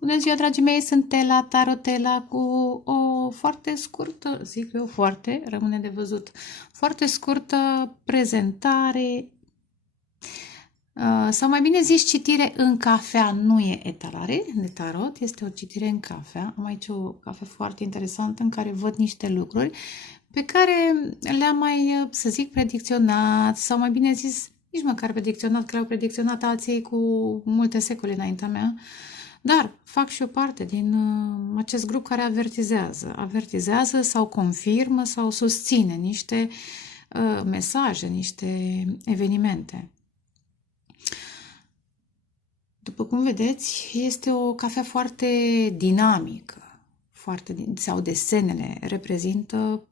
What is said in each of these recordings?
Bună ziua, dragii mei, sunt Tela, Tarotela, cu o foarte scurtă, zic eu foarte, rămâne de văzut, foarte scurtă prezentare, sau mai bine zis citire în cafea, nu e etalare de tarot, este o citire în cafea. Am aici o cafea foarte interesantă în care văd niște lucruri pe care le-am mai, să zic, predicționat, sau mai bine zis, nici măcar predicționat, că le-au predicționat alții cu multe secole înaintea mea. Dar fac și o parte din acest grup care avertizează sau confirmă sau susține niște mesaje, niște evenimente. După cum vedeți, este o cafea foarte dinamică, sau desenele reprezintă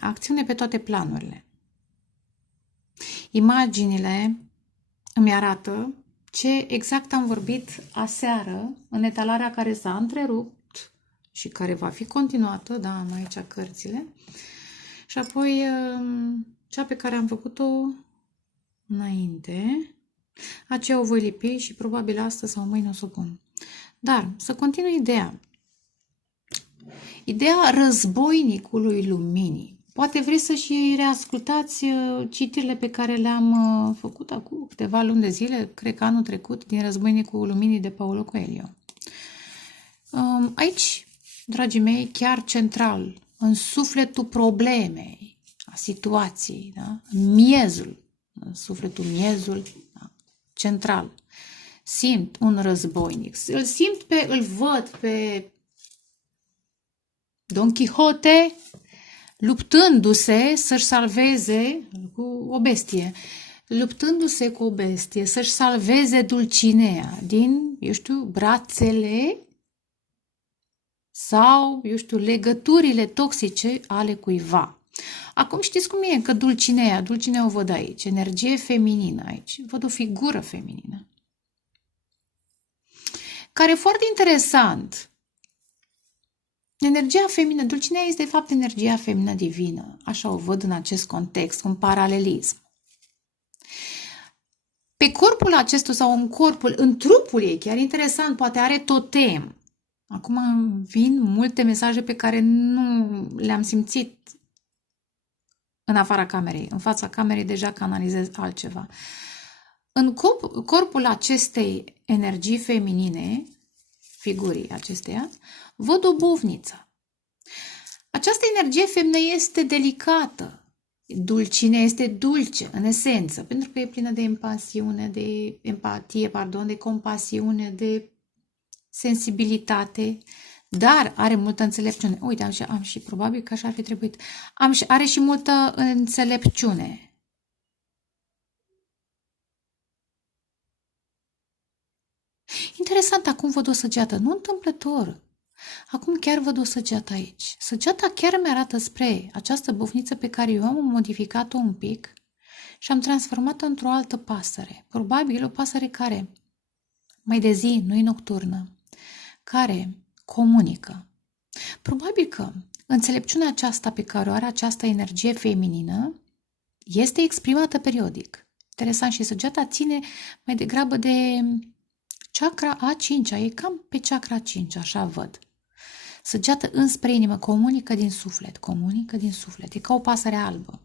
acțiune pe toate planurile. Imaginile îmi arată ce exact am vorbit aseară în etalarea care s-a întrerupt și care va fi continuată, da, am aici cărțile, și apoi cea pe care am făcut-o înainte, aceea o voi lipi și probabil astăzi sau mâine o să o pun. Dar să continui ideea. Ideea războinicului luminii. Poate vreți să și reascultați citirile pe care le-am făcut acum câteva luni de zile, cred că anul trecut, din Războinicul Luminii de Paulo Coelho. Aici, dragii mei, chiar central, în sufletul problemei, a situației, da? În miezul, în sufletul miezul, da? Central, simt un războinic. Îl văd pe Don Quixote luptându-se să-și salveze cu o bestie, să-și salveze Dulcinea din, brațele sau, legăturile toxice ale cuiva. Acum știți cum e, că Dulcinea o văd aici, energie feminină aici, văd o figură feminină, care e foarte interesant. Energia feminină, Dulcinea este de fapt energia feminină divină, așa o văd în acest context, un paralelism. Pe corpul acesta sau în trupul ei, chiar interesant, poate are totem. Acum vin multe mesaje pe care nu le-am simțit în afara camerei. În fața camerei deja canalizez altceva. În corpul acestei energii feminine, figurii acesteia, văd o bufniță. Această energie feminină este delicată. Dulcinea este dulce, în esență, pentru că e plină de empatie, de compasiune, de sensibilitate, dar are multă înțelepciune. Uite, am și probabil că așa ar fi trebuit. Are și multă înțelepciune. Interesant, acum văd o săgeată, nu întâmplător. Acum chiar văd o săgeată aici. Săgeata chiar mi-arată spre această bufniță pe care eu am modificat-o un pic și am transformat-o într-o altă pasăre. Probabil o pasăre care, mai de zi, nu e nocturnă, care comunică. Probabil că înțelepciunea aceasta pe care o are această energie feminină este exprimată periodic. Interesant, și săgeata ține mai degrabă de chakra A5-a, e cam pe chakra 5, așa văd. Săgeată înspre inimă, comunică din suflet, e ca o pasăre albă.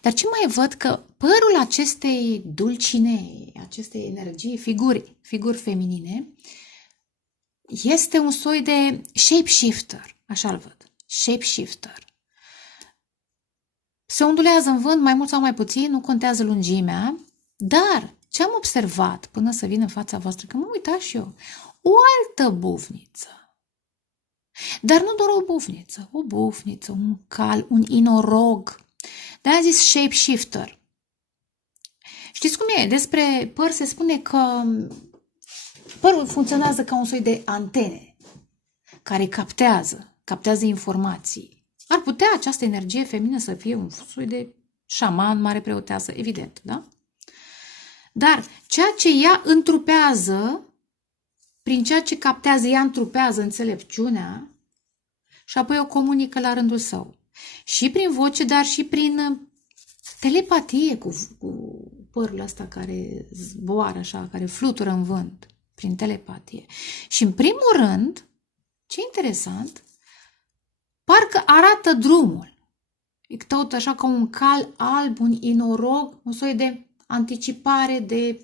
Dar ce mai văd? Că părul acestei Dulcinei, acestei energii, figuri feminine, este un soi de shapeshifter, așa-l văd, shapeshifter. Se ondulează în vânt, mai mult sau mai puțin, nu contează lungimea, dar ce am observat până să vin în fața voastră, că mă uitam și eu, o altă bufniță. Dar nu doar o bufniță, un cal, un inorog. De-aia zis shapeshifter. Știți cum e? Despre păr se spune că părul funcționează ca un soi de antene care captează informații. Ar putea această energie feminină să fie un soi de șaman, mare preoteasă, evident, da? Dar ceea ce ea întrupează, prin ceea ce captează, ea întrupează înțelepciunea și apoi o comunică la rândul său. Și prin voce, dar și prin telepatie cu părul ăsta care zboară așa, care flutură în vânt, prin telepatie. Și în primul rând, ce interesant, parcă arată drumul. E tot așa ca un cal alb, un inorog, un soi de anticipare, de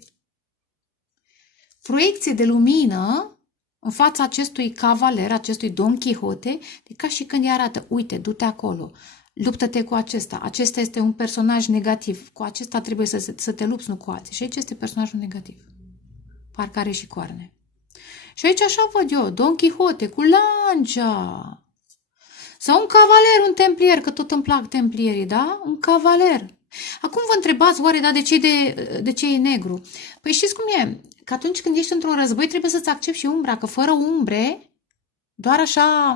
proiecție de lumină în fața acestui cavaler, acestui Don Quixote, de ca și când îi arată, uite, du-te acolo, luptă-te cu acesta, acesta este un personaj negativ, cu acesta trebuie să te lupți, nu cu alții. Și aici este personajul negativ. Parcă are și coarne. Și aici așa văd eu, Don Quixote cu lancia. Sau un cavaler, un templier, că tot îmi plac templierii, da? Un cavaler. Acum vă întrebați, oare, da, de ce e negru? Păi știți cum e? Că atunci când ești într-un război trebuie să-ți accepti și umbra, că fără umbre, doar așa,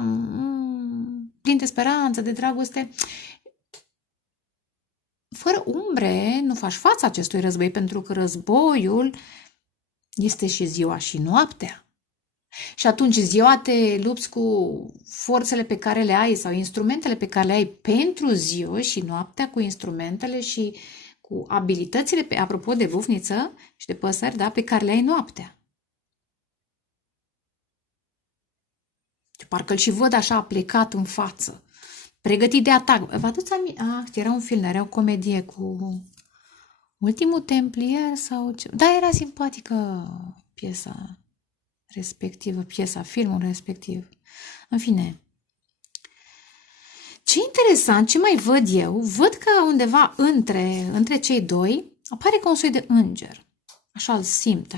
plin de speranță, de dragoste, fără umbre nu faci față acestui război, pentru că războiul este și ziua și noaptea. Și atunci ziua te lupți cu forțele pe care le ai sau instrumentele pe care le ai pentru ziua și noaptea cu instrumentele și cu abilitățile, apropo de vufniță și de păsări, da, pe care le ai noaptea. Parcă-l și văd așa plecat în față, pregătit de atac. Vă aduți aminte? Era un film, era o comedie cu Ultimul Templier sau ce? Da, era simpatică piesa respectivă, filmul respectiv. În fine. Ce interesant, ce mai văd eu? Văd că undeva între cei doi apare ca un soi de înger. Așa-l simt.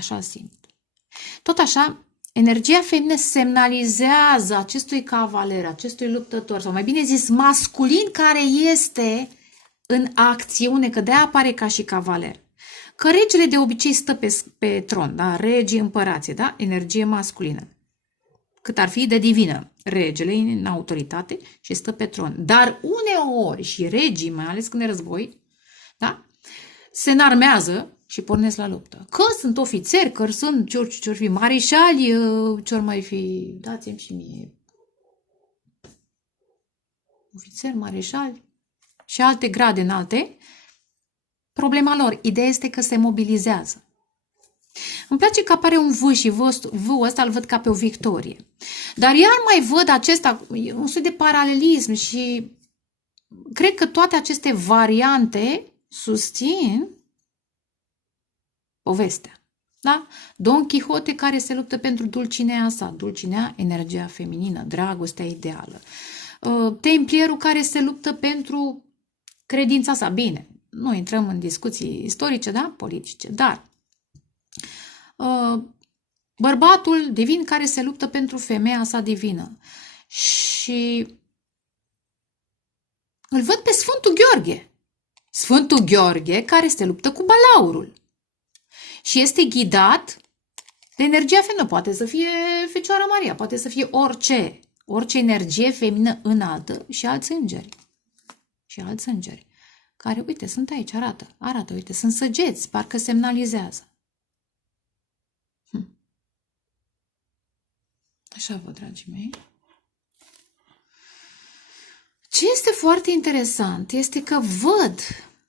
Tot așa, energia feminină semnalizează acestui cavaler, acestui luptător, sau mai bine zis, masculin care este în acțiune, că de-aia apare ca și cavaler. Că regele de obicei stă pe tron, da? Regii, împărații, da? Energie masculină. Cât ar fi de divină. Regele în autoritate și stă pe tron. Dar uneori și regii, mai ales când e război, da? Se înarmează și pornesc la luptă. Că sunt ofițeri, că sunt ce-or fi mareșali, ce-or mai fi, dați-mi și mie, ofițeri, mareșali și alte grade înalte. Problema lor, ideea este că se mobilizează. Îmi place că apare un V și V-ul ăsta îl văd ca pe o victorie. Dar iar mai văd acesta, un soi de paralelism și cred că toate aceste variante susțin povestea. Da? Don Quixote care se luptă pentru dulcinea sa, dulcinea, energia feminină, dragostea ideală. Templierul care se luptă pentru credința sa. Bine, nu intrăm în discuții istorice, da? Politice, dar bărbatul divin care se luptă pentru femeia sa divină. Și îl văd pe Sfântul Gheorghe. Sfântul Gheorghe care se luptă cu balaurul. Și este ghidat de energia feminină. Poate să fie Fecioara Maria, poate să fie orice energie feminină înaltă și alți îngeri. Care, uite, sunt aici, arată, uite, sunt săgeți, parcă semnalizează. Așa văd, dragii mei. Ce este foarte interesant este că văd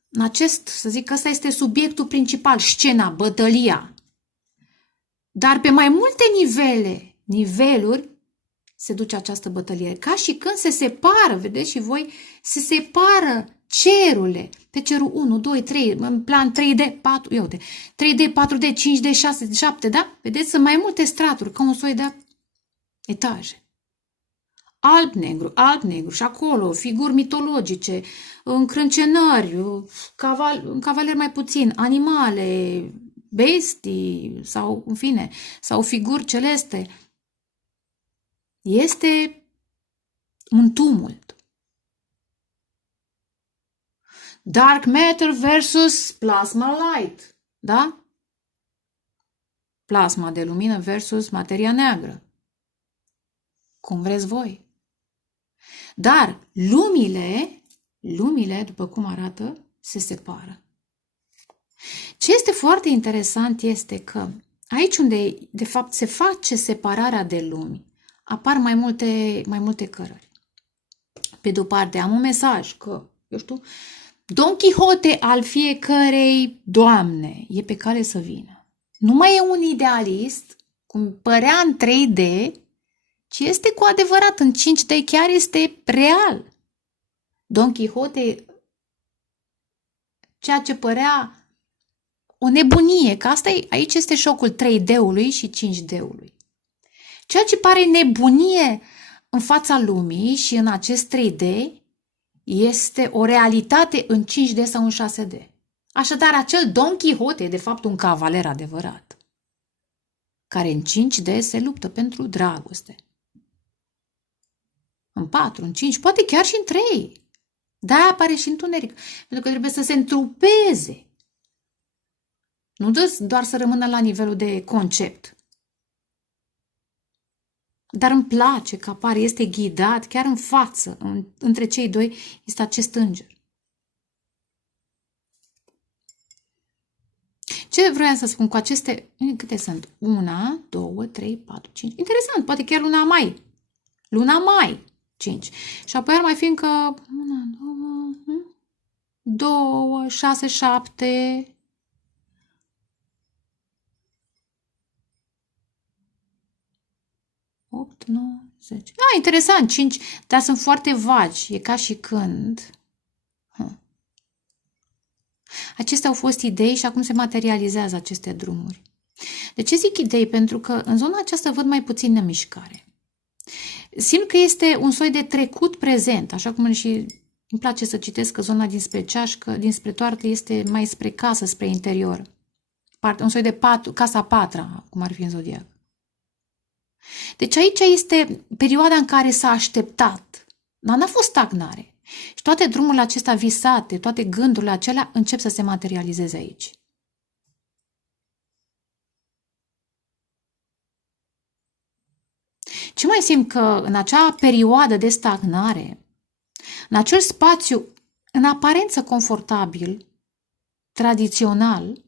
în acest, să zic că ăsta este subiectul principal, scena, bătălia. Dar pe mai multe niveluri se duce această bătălie. Ca și când se separă, vedeți și voi, se separă cerurile. Pe cerul 1, 2, 3, în plan 3D, 4, uite, 3D, 4D, 5D, 6D, 7, da? Vedeți, sunt mai multe straturi, ca un soi de etaje. Alb-negru și acolo figuri mitologice, încrâncenări, cavaleri mai puțin, animale, bestii sau, în fine, sau figuri celeste. Este un tumult. Dark matter versus plasma light, da? Plasma de lumină versus materia neagră. Cum vreți voi. Dar lumile, după cum arată, se separă. Ce este foarte interesant este că aici unde, de fapt, se face separarea de lumi, apar mai multe cărări. Pe de-o parte, am un mesaj că, eu știu, Don Quixote al fiecărei doamne e pe cale să vină. Nu mai e un idealist, cum părea în 3D, ci este cu adevărat în 5D, chiar este real. Don Quixote, ceea ce părea o nebunie, că asta e, aici este șocul 3D-ului și 5D-ului. Ceea ce pare nebunie în fața lumii și în acest 3D este o realitate în 5D sau în 6D. Așadar, acel Don Quixote e de fapt un cavaler adevărat, care în 5D se luptă pentru dragoste. În 4, în 5, poate chiar și în 3. Da, apare și întuneric, pentru că trebuie să se întrupeze. Nu doar să rămână la nivelul de concept. Dar îmi place că apare, este ghidat chiar în față, între cei doi este acest înger. Ce vreau să spun cu aceste, câte sunt? 1, 2, 3, 4, 5. Interesant, poate chiar luna mai. Luna mai, 5. Și apoi ar mai fi încă 1, 2, 6, 7... 8, 9, 10. Ah, interesant, 5, dar sunt foarte vagi. E ca și când. Acestea au fost idei și acum se materializează aceste drumuri. De ce zic idei? Pentru că în zona aceasta văd mai puțin nemișcare. Simt că este un soi de trecut prezent, așa cum și îmi place să citesc că zona dinspre ceașcă, dinspre toartă este mai spre casă, spre interior. Un soi de casa a patra, cum ar fi în zodiac. Deci aici este perioada în care s-a așteptat, dar n-a fost stagnare. Și toate drumurile acestea visate, toate gândurile acelea încep să se materializeze aici. Ce mai simt? Că în acea perioadă de stagnare, în acel spațiu în aparență confortabil, tradițional,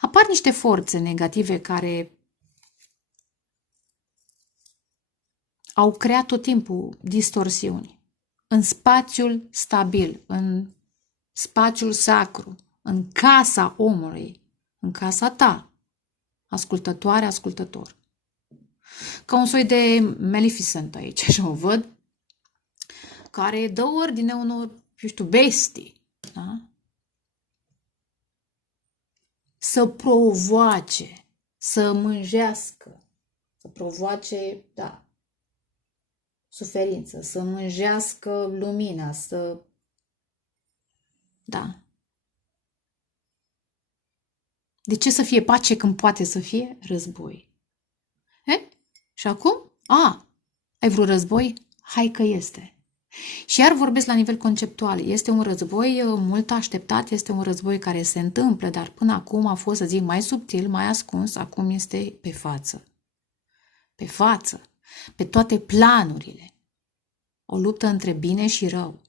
apar niște forțe negative care au creat tot timpul distorsiuni în spațiul stabil, în spațiul sacru, în casa omului, în casa ta, ascultătoare, ascultător. Ca un soi de Maleficent aici, așa o văd, care dă ordine unor, eu știu, bestii, da? Să provoace, să mânjească, să provoace, da, suferință, să mânjească lumina, să... Da. De ce să fie pace când poate să fie război? Și acum? Ai vrut război? Hai că este. Și iar vorbesc la nivel conceptual. Este un război mult așteptat, este un război care se întâmplă, dar până acum a fost, să zic, mai subtil, mai ascuns, acum este pe față. Pe față, pe toate planurile. O luptă între bine și rău.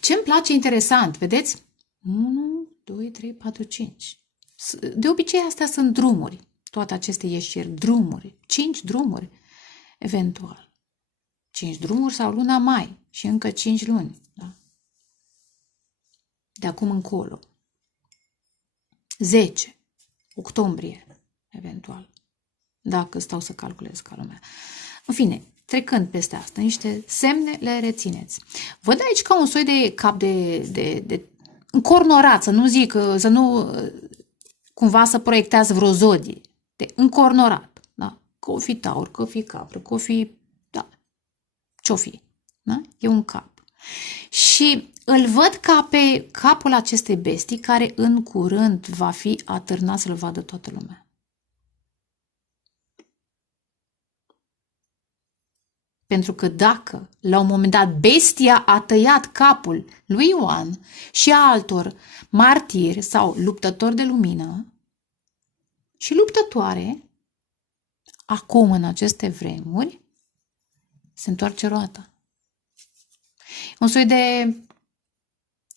Ce îmi place interesant, vedeți? 1, 2, 3, 4, 5. De obicei astea sunt drumuri. Toate aceste ieșiri, drumuri. 5 drumuri, eventual. 5 drumuri sau luna mai și încă 5 luni. Da? De acum încolo. 10. Octombrie, eventual. Dacă stau să calculez ca lumea. În fine, trecând peste asta, niște semne le rețineți. Văd aici ca un soi de cap de încornorat, să nu zic, să nu cumva să proiectează vreo zodie. De încornorat, da? Că o fi taur, că o fi capră, că o fi, da, ce-o fi, da? E un cap. Și îl văd ca pe capul acestei bestii care în curând va fi atârnat să-l vadă toată lumea. Pentru că dacă, la un moment dat, bestia a tăiat capul lui Ioan și a altor martiri sau luptători de lumină și luptătoare, acum, în aceste vremuri, se întoarce roata. Un soi de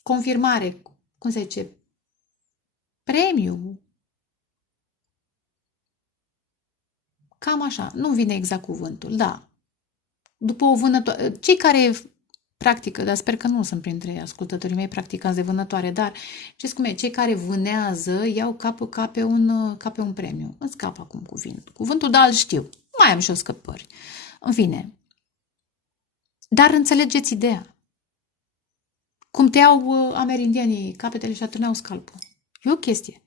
confirmare, cum se zice, premiu. cam așa. Nu vine exact cuvântul, da. După o vânătoare, cei care practică, dar sper că nu sunt printre ascultătorii mei practicanți de vânătoare, dar știți cum e, cei care vânează iau capul ca pe un premiu. Îmi scap acum cuvântul, dar îl știu. Mai am și o scăpări. În fine. Dar înțelegeți ideea. Cum te iau amerindienii capetele și atârneau scalpul. E o chestie.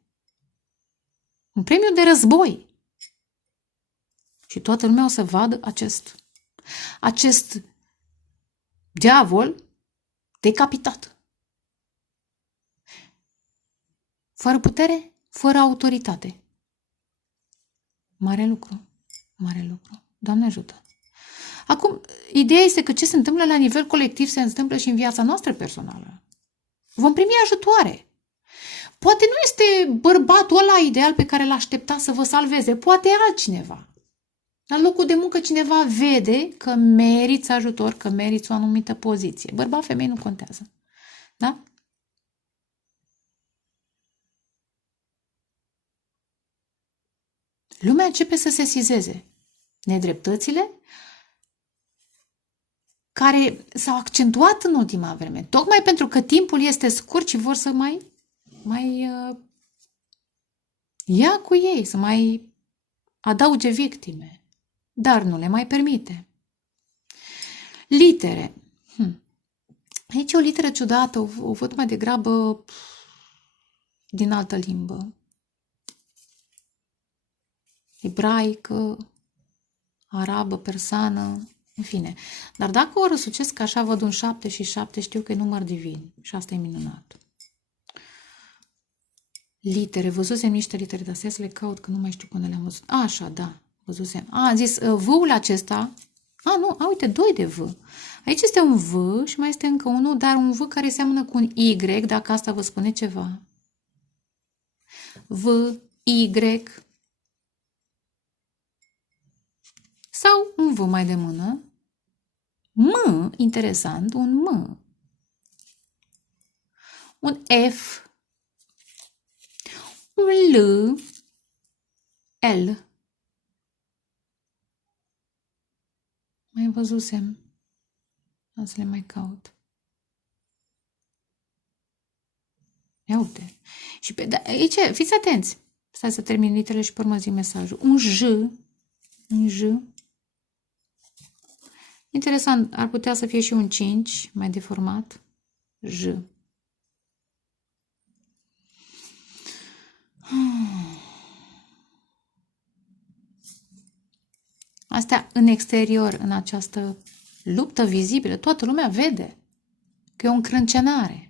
Un premiu de război. Și toată lumea o să vadă acest diavol decapitat. Fără putere, fără autoritate. Mare lucru. Mare lucru. Doamne ajută. Acum, ideea este că ce se întâmplă la nivel colectiv se întâmplă și în viața noastră personală. Vom primi ajutoare. Poate nu este bărbatul ăla ideal pe care l-aștepta să vă salveze, poate altcineva. La locul de muncă cineva vede că meriți ajutor, că meriți o anumită poziție. Bărbat, femei nu contează. Da? Lumea începe să se sesizeze nedreptățile care s-au accentuat în ultima vreme, tocmai pentru că timpul este scurt și vor să mai ia cu ei, să mai adauge victime, dar nu le mai permite. Litere. Aici e o literă ciudată, o văd mai degrabă din altă limbă. Ebraică, arabă, persană, în fine. Dar dacă o răsucesc așa, văd un 7 și 7, știu că e număr divin. Și asta e minunat. Litere, văzusem niște litere, dar să le caut, că nu mai știu când le-am văzut. Așa, da, văzusem. Am zis, V-ul acesta, nu, uite, 2 de V. Aici este un V și mai este încă unul, dar un V care seamănă cu un Y, dacă asta vă spune ceva. V, Y, sau un V mai de mână. M, interesant, un M. Un F. Un L. L. Mai văzusem. O să le mai caut. Ia uite. Și aici, fiți atenți. Stai să termin literele și pe urmă zi mesajul. Un J. Un J. Interesant, ar putea să fie și un 5, mai deformat. J. Astea în exterior, în această luptă vizibilă, toată lumea vede că e o încrâncenare.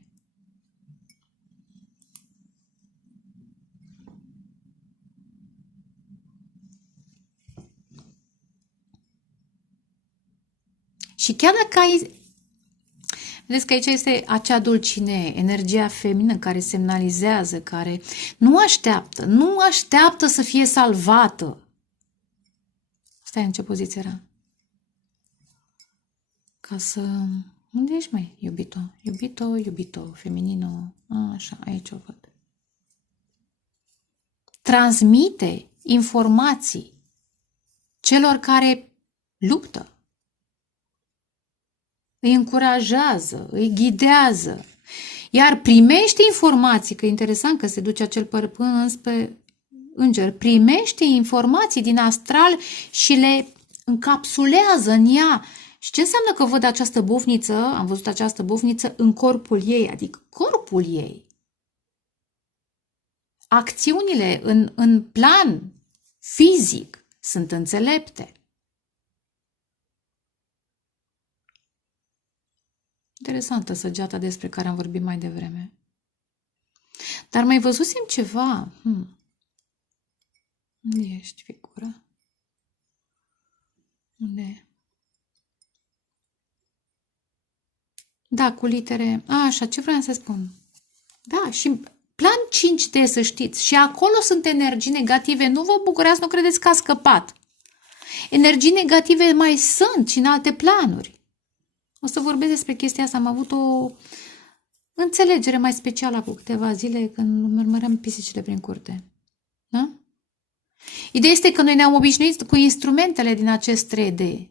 Și chiar dacă vedeți că aici este acea dulcinee, energia feminină care semnalizează, care nu așteaptă să fie salvată. Stai, în ce poziție era? Ca să... Unde ești, mai, iubito? Iubito, feminino. Așa, aici o văd. Transmite informații celor care luptă. Îi încurajează, îi ghidează. Iar primește informații, că e interesant că se duce acel păr până înspre înger, primește informații din astral și le încapsulează în ea. Și ce înseamnă că văd această bufniță, am văzut această bufniță în corpul ei, adică corpul ei. Acțiunile în plan fizic sunt înțelepte. Interesantă săgeata despre care am vorbit mai devreme. Dar mai văzusem ceva. Unde ești, figură? Unde e? Da, cu litere. Așa, ce vreau să spun? Da, și plan 5D, să știți. Și acolo sunt energii negative. Nu vă bucurați, nu credeți că a scăpat. Energii negative mai sunt și în alte planuri. O să vorbesc despre chestia asta. Am avut o înțelegere mai specială cu câteva zile când mărmăream pisicile prin curte. Da? Ideea este că noi ne-am obișnuit cu instrumentele din acest 3D.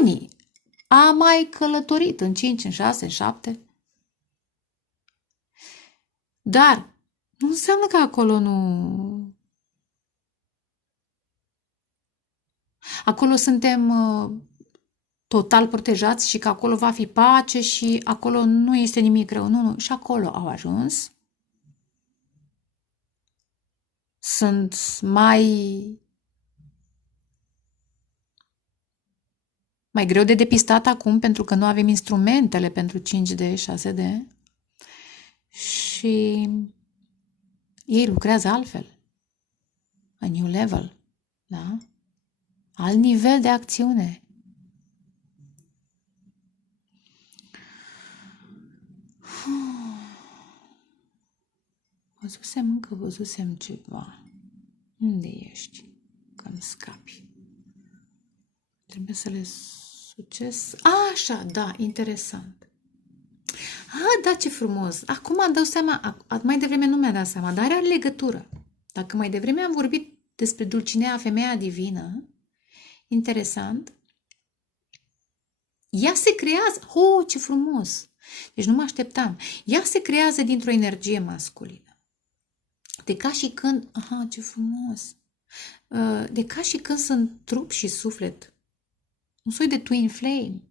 Unii a mai călătorit în 5, în 6, în 7. Dar nu înseamnă că acolo nu... Acolo suntem total protejați și că acolo va fi pace și acolo nu este nimic rău. Nu. Și acolo au ajuns. Sunt mai greu de depistat acum pentru că nu avem instrumentele pentru 5D, 6D și ei lucrează altfel. A new level, da? Alt nivel de acțiune. Văzusem ceva. Unde ești? Că-mi scapi. Trebuie să le succes. Așa, da, interesant. Da, ce frumos. Acum îmi dau seama, mai devreme nu mi-a dat seama, dar are legătură. Dacă mai devreme am vorbit despre Dulcinea, femeia divină, interesant, ea se creează, ce frumos! Deci nu mă așteptam. Ea se creează dintr-o energie masculină. De ca și când, ce frumos! De ca și când sunt trup și suflet. Un soi de twin flame,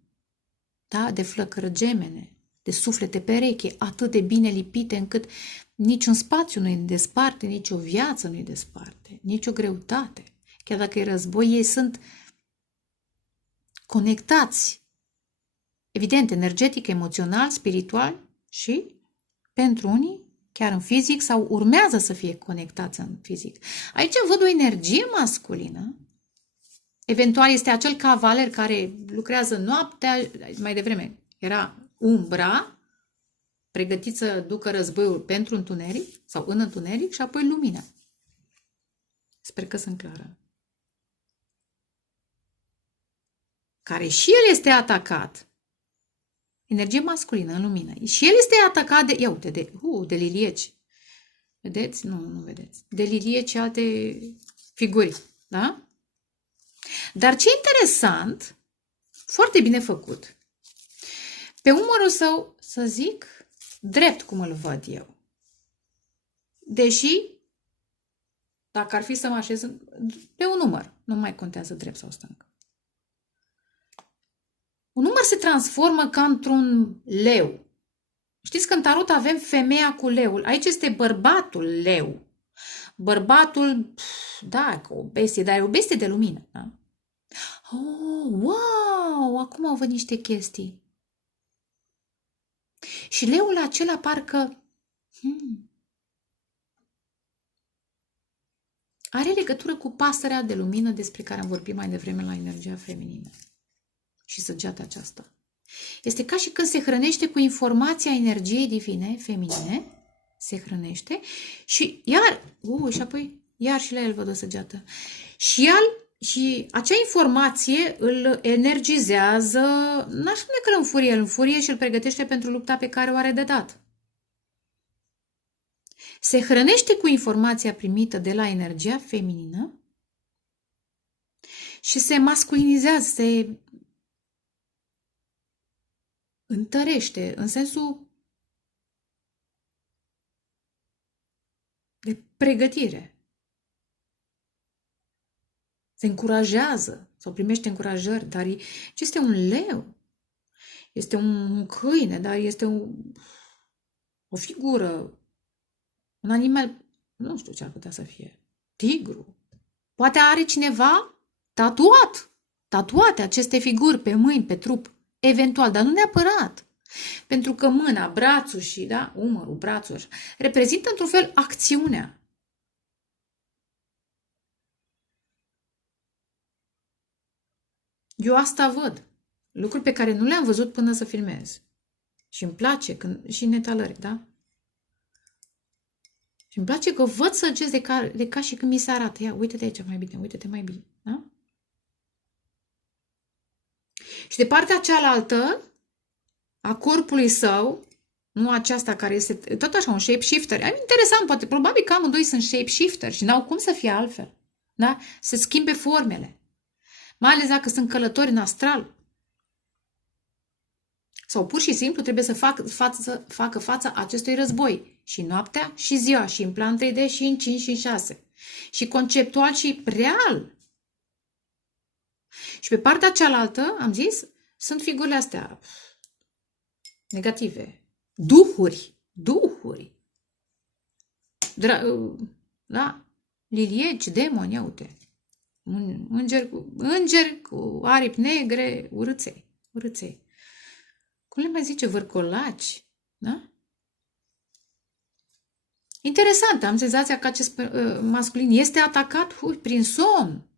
da? De flăcără gemene, de suflete pereche, atât de bine lipite încât niciun spațiu nu-i desparte, nici o viață nu-i desparte, nici o greutate. Chiar dacă e război, ei sunt conectați, evident, energetic, emoțional, spiritual și, pentru unii, chiar în fizic sau urmează să fie conectați în fizic. Aici văd o energie masculină. Eventual este acel cavaler care lucrează noaptea, mai devreme era umbra, pregătit să ducă războiul pentru întuneric sau în întuneric și apoi lumina. Sper că sunt clară. Care și el este atacat. Energie masculină în lumină. Și el este atacat de, ia uite, de lilieci. Vedeți? Nu vedeți. De lilieci și alte figuri. Da? Dar ce interesant, foarte bine făcut, pe umărul său, să zic, drept cum îl văd eu. Deși, dacă ar fi să mă așez pe un număr, nu mai contează drept sau stâng. Un număr se transformă ca într-un leu. Știți că în tarot avem femeia cu leul. Aici este bărbatul leu. Bărbatul, da, o bestie, dar e o bestie de lumină. Da? Wow! Acum au venit niște chestii. Și leul acela parcă are legătură cu pasărea de lumină despre care am vorbit mai devreme la energia feminină. Și săgeata aceasta. Este ca și când se hrănește cu informația energiei divine, feminine, se hrănește și și apoi iar și la el văd o săgeată. Și acea informație îl energizează, n-aș spune că îl înfurie și îl pregătește pentru lupta pe care o are de dat. Se hrănește cu informația primită de la energia feminină și se masculinizează, se întărește în sensul de pregătire. Se încurajează sau primește încurajări, dar este un leu, este un câine, dar este o figură, un animal, nu știu ce ar putea să fie, tigru. Poate are cineva tatuate aceste figuri pe mâini, pe trup, eventual, dar nu neapărat. Pentru că mâna, brațul și, da, umărul, brațul, așa, reprezintă într-un fel acțiunea. Eu asta văd. Lucruri pe care nu le-am văzut până să filmez. Și îmi place, și în etalări, da? Și îmi place că văd săgeți de ca și când mi se arată. Ia, uite-te aici mai bine, uite-te mai bine, da? Și de partea cealaltă a corpului său, Nu aceasta care este tot așa un shapeshifter. E interesant, poate, probabil că amândoi sunt shapeshifter și n-au cum să fie altfel. Da? Se schimbe formele. Mai ales dacă sunt călători în astral. Sau pur și simplu trebuie să facă față acestui război. Și noaptea și ziua, și în plan 3D, și în 5 și în 6. Și conceptual și real. Și pe partea cealaltă, am zis, sunt figurile astea negative. Duhuri. Da? Lilieci, demoni, ia uite. Un înger cu aripi negre, urâței. Cum le mai zice? Vârcolaci, da? Interesant, am senzația că acest masculin este atacat prin somn.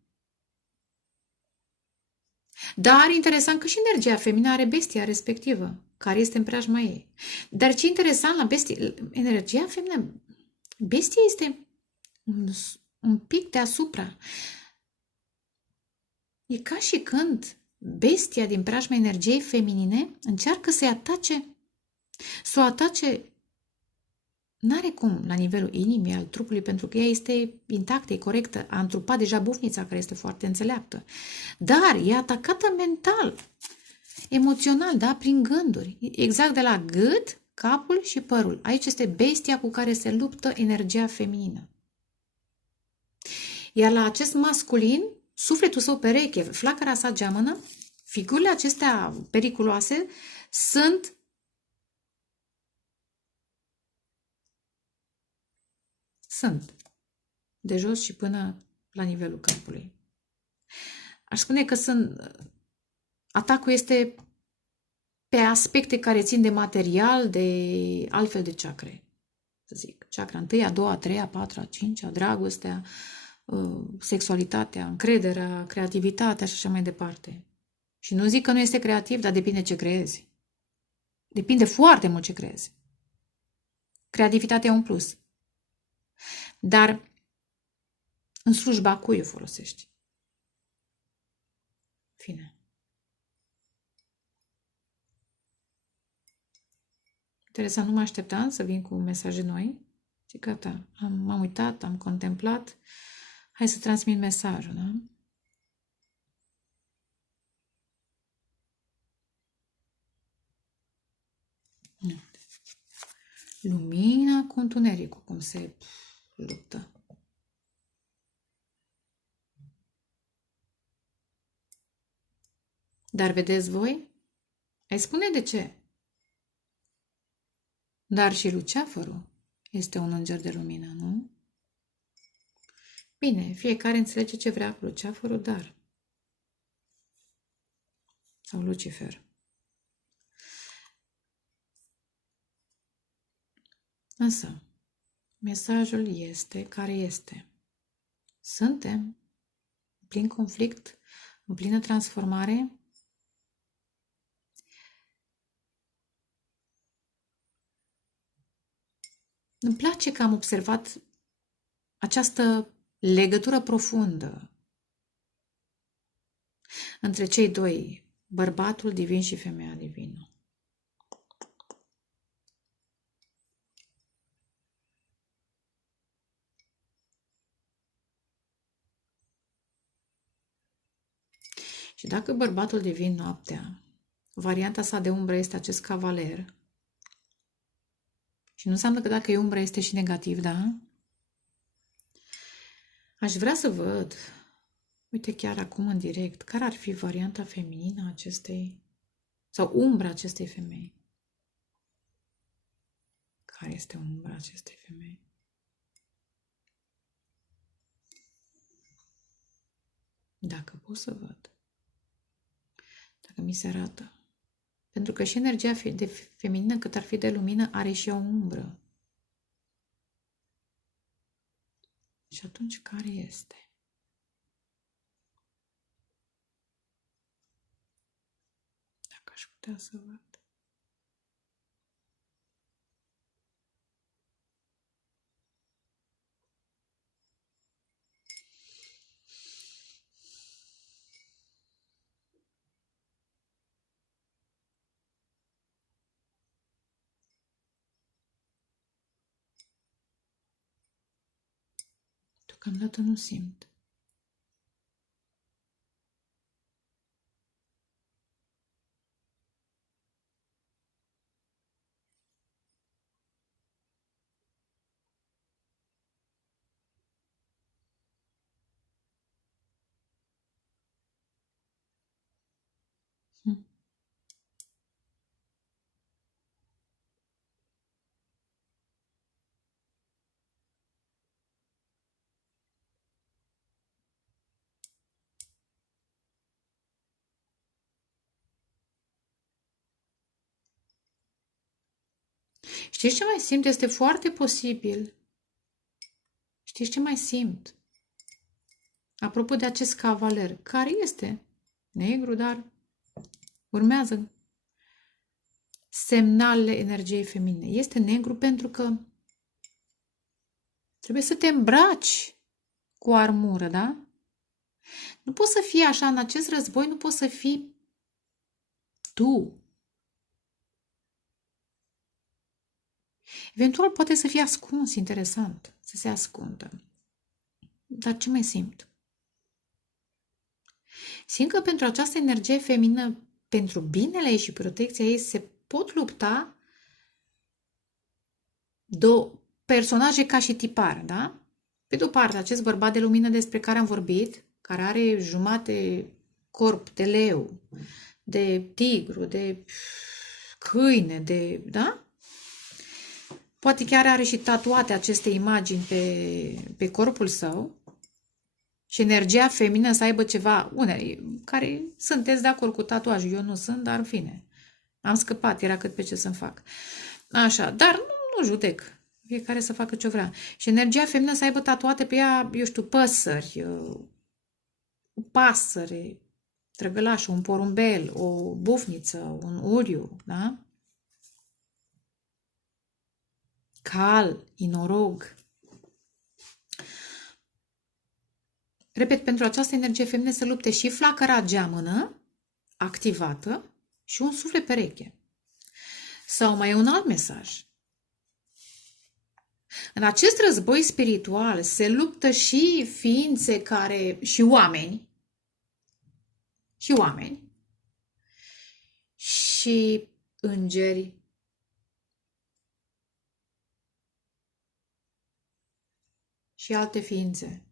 Dar interesant că și energia feminină are bestia respectivă, care este în preajma ei. Dar ce interesant la bestie, energia feminină, bestia este un pic deasupra. E ca și când bestia din preajma energiei feminine încearcă să o atace, n-are cum la nivelul inimii, al trupului, pentru că ea este intactă, e corectă, a întrupat deja bufnița care este foarte înțeleaptă. Dar e atacată mental, emoțional, da, prin gânduri, exact de la gât, capul și părul. Aici este bestia cu care se luptă energia feminină. Iar la acest masculin, sufletul său pereche, flacăra sa geamănă, figurile acestea periculoase sunt de jos și până la nivelul capului. Aș spune că atacul este pe aspecte care țin de material, de altfel de chakre. Să zic, chakra 1, a 2, a 3, a 4, a 5, a dragostea, sexualitatea, încrederea, creativitatea și așa mai departe. Și nu zic că nu este creativ, dar depinde ce creezi. Depinde foarte mult ce creezi. Creativitatea e un plus. Dar în slujba cui o folosești? Fine. Interesant, nu mă așteptam să vin cu mesaje noi. Și gata, m-am uitat, am contemplat. Hai să transmit mesajul, da? Lumina cu întunericul, cum se luptă. Dar vedeți voi? Ai spune de ce? Dar și Luceafărul este un înger de lumină, nu? Bine, fiecare înțelege ce vrea cu Luceafărul, dar... Sau Lucifer. Însă, mesajul este care este. Suntem în plin conflict, în plină transformare. Îmi place că am observat această legătură profundă între cei doi, bărbatul divin și femeia divină. Și dacă bărbatul divin noaptea, varianta sa de umbră este acest cavaler, și nu înseamnă că dacă e umbră este și negativ, da? Aș vrea să văd, uite chiar acum în direct, care ar fi varianta feminină a acestei, sau umbra acestei femei. Care este umbra acestei femei? Dacă pot să văd. Dacă mi se arată. Pentru că și energia de feminină, cât ar fi de lumină, are și o umbră. Și atunci, care este? Dacă aș putea să văd. Deocamdată nu simt. Știți ce mai simt? Este foarte posibil. Știți ce mai simt? Apropo de acest cavaler, care este negru, dar urmează semnalele energiei feminine. Este negru pentru că trebuie să te îmbraci cu armură, da? Nu poți să fii așa, în acest război nu poți să fii tu. Eventual poate să fie ascuns, interesant, să se ascundă. Dar ce mai simt? Simt că pentru această energie feminină, pentru binele ei și protecția ei, se pot lupta două personaje ca și tipar, da? Pe de o parte, acest bărbat de lumină despre care am vorbit, care are jumate corp de leu, de tigru, de câine, da? Poate chiar are și tatuate aceste imagini pe corpul său și energia feminină să aibă ceva, unele care sunteți de acord cu tatuajul, eu nu sunt, dar în fine, am scăpat, era cât pe ce să-mi fac. Așa, dar nu judec, fiecare să facă ce vrea. Și energia feminină să aibă tatuate pe ea, eu știu, păsări, o pasăre, trăgălașul, un porumbel, o bufniță, un uriu, da? Cal, inorog. Repet, pentru această energie feminină să lupte și flacăra geamănă, activată, și un suflet pereche. Sau mai e un alt mesaj. În acest război spiritual se luptă și ființe care, și oameni, și îngeri, și alte ființe,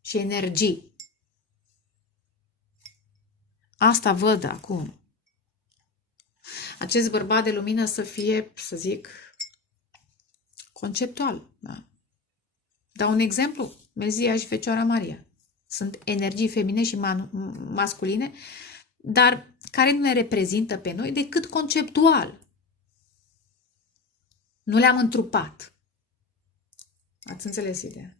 și energii. Asta văd acum. Acest bărbat de lumină să fie, să zic, conceptual. Da? Dau un exemplu. Mezia și Fecioara Maria. Sunt energii feminine și masculine, dar care nu ne reprezintă pe noi decât conceptual. Nu le-am întrupat. Ați înțeles ideea?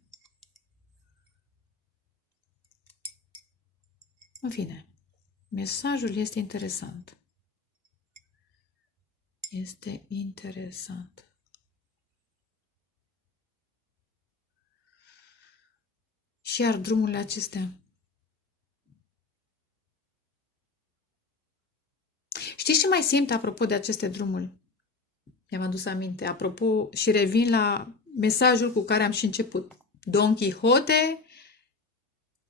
În fine, mesajul este interesant. Este interesant. Și iar drumurile acestea. Știți ce mai simt apropo de aceste drumuri? Mi-am adus aminte. Apropo, și revin la mesajul cu care am și început. Don Quixote,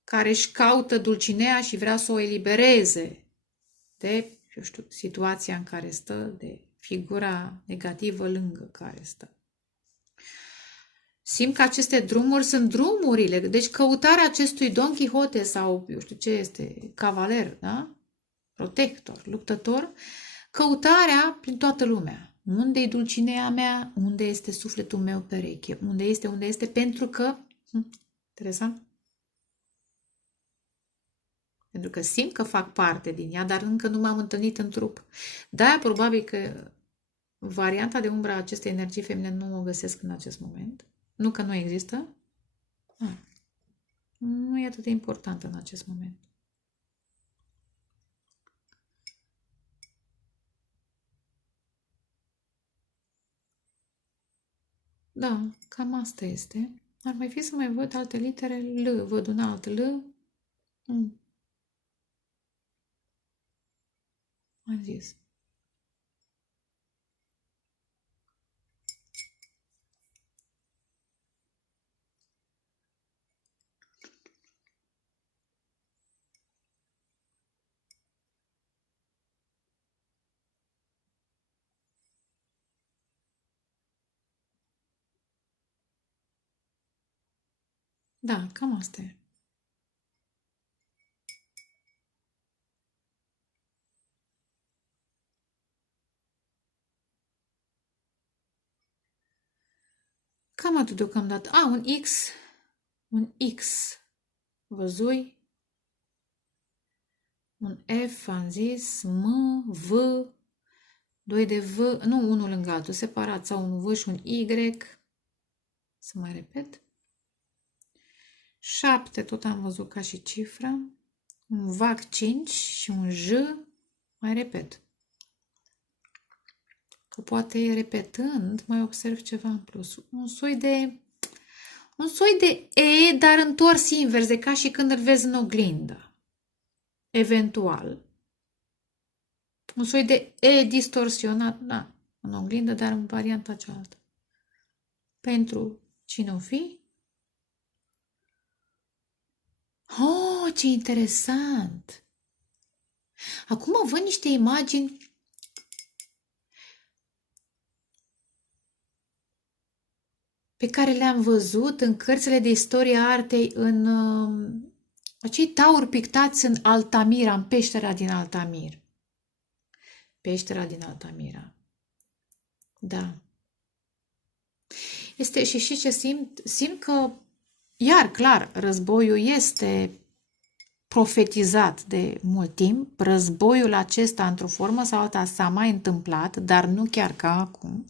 care își caută Dulcinea și vrea să o elibereze de, eu știu, situația în care stă, de figura negativă lângă care stă. Simt că aceste drumuri sunt drumurile, deci căutarea acestui Don Quixote sau, eu știu ce este, cavaler, da? Protector, luptător, căutarea prin toată lumea. Unde e Dulcinea mea? Unde este sufletul meu pereche? Unde este? Pentru că, interesant, pentru că simt că fac parte din ea, dar încă nu m-am întâlnit în trup. De-aia probabil că varianta de umbră a acestei energii feminine nu o găsesc în acest moment. Nu că nu există. Nu e atât de importantă în acest moment. Da, cam asta este. Ar mai fi să mai văd alte litere. L, văd un alt L. Am zis. Da, cam asta e. Cam atât deocamdată. Un X văzui, un F am zis, M, V, doi de V, nu unul lângă altul, separat, sau un V și un Y, să mai repet. 7, tot am văzut ca și cifră, un VAC 5 și un J, mai repet. Că poate repetând mai observ ceva în plus. Un soi de E, dar întors invers, de ca și când îl vezi în oglindă. Eventual. Un soi de E distorsionat, da, în oglindă, dar în varianta cealaltă. Pentru cine o fi? Oh, ce interesant! Acum văd niște imagini pe care le-am văzut în cărțile de istorie a artei, în acei tauri pictați în Altamira, în peștera din Altamir. Peștera din Altamira. Da. Este și ce simt? Simt că, iar clar, războiul este profetizat de mult timp. Războiul acesta, într-o formă sau alta, s-a mai întâmplat, dar nu chiar ca acum.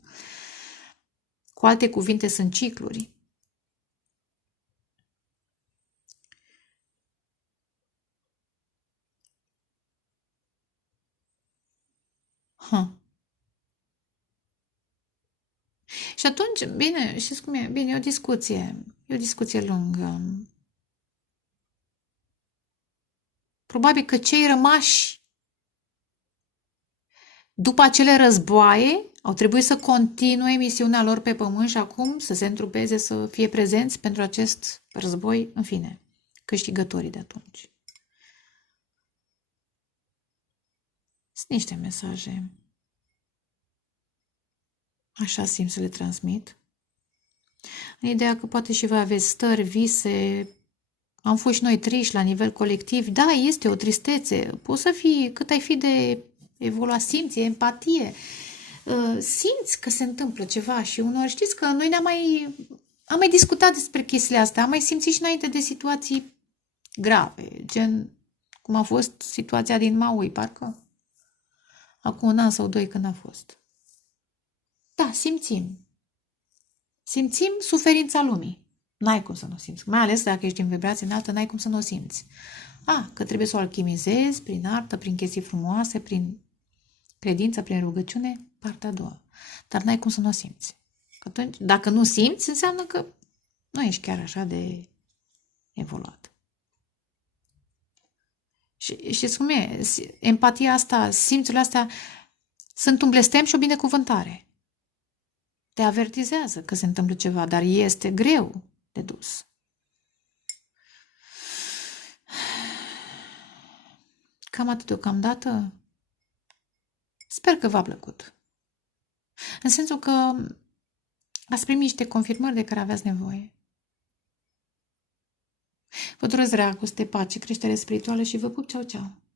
Cu alte cuvinte, sunt cicluri. Și atunci, bine, știți cum e? Bine, e o discuție lungă. Probabil că cei rămași după acele războaie au trebuit să continue misiunea lor pe pământ și acum să se întrupeze, să fie prezenți pentru acest război, în fine, câștigătorii de atunci. Sunt niște mesaje. Așa simt să le transmit. În ideea că poate și voi aveți stări, vise, am fost și noi triși la nivel colectiv. Da, este o tristețe. Poți să fii, cât ai fi de evoluat, simți, empatie. Simți că se întâmplă ceva și unor știți că noi am mai discutat despre chestiile astea, am mai simțit și înainte de situații grave, gen cum a fost situația din Maui, parcă acum un an sau doi când a fost. Da, simțim. Simțim suferința lumii. N-ai cum să nu o simți. Mai ales dacă ești în vibrație înaltă, n-ai cum să nu o simți. Că trebuie să o alchimizezi prin artă, prin chestii frumoase, prin credință, prin rugăciune, partea a doua. Dar n-ai cum să nu o simți. Că atunci, dacă nu simți, înseamnă că nu ești chiar așa de evoluat. Și știți cum e? Empatia asta, simțurile astea sunt un blestem și o binecuvântare. Te avertizează că se întâmplă ceva, dar este greu de dus. Cam atât deocamdată. Sper că v-a plăcut. În sensul că ați primit niște confirmări de care aveați nevoie. Vă doresc dragoste, pace, creștere spirituală și vă pup, ceau, ceau!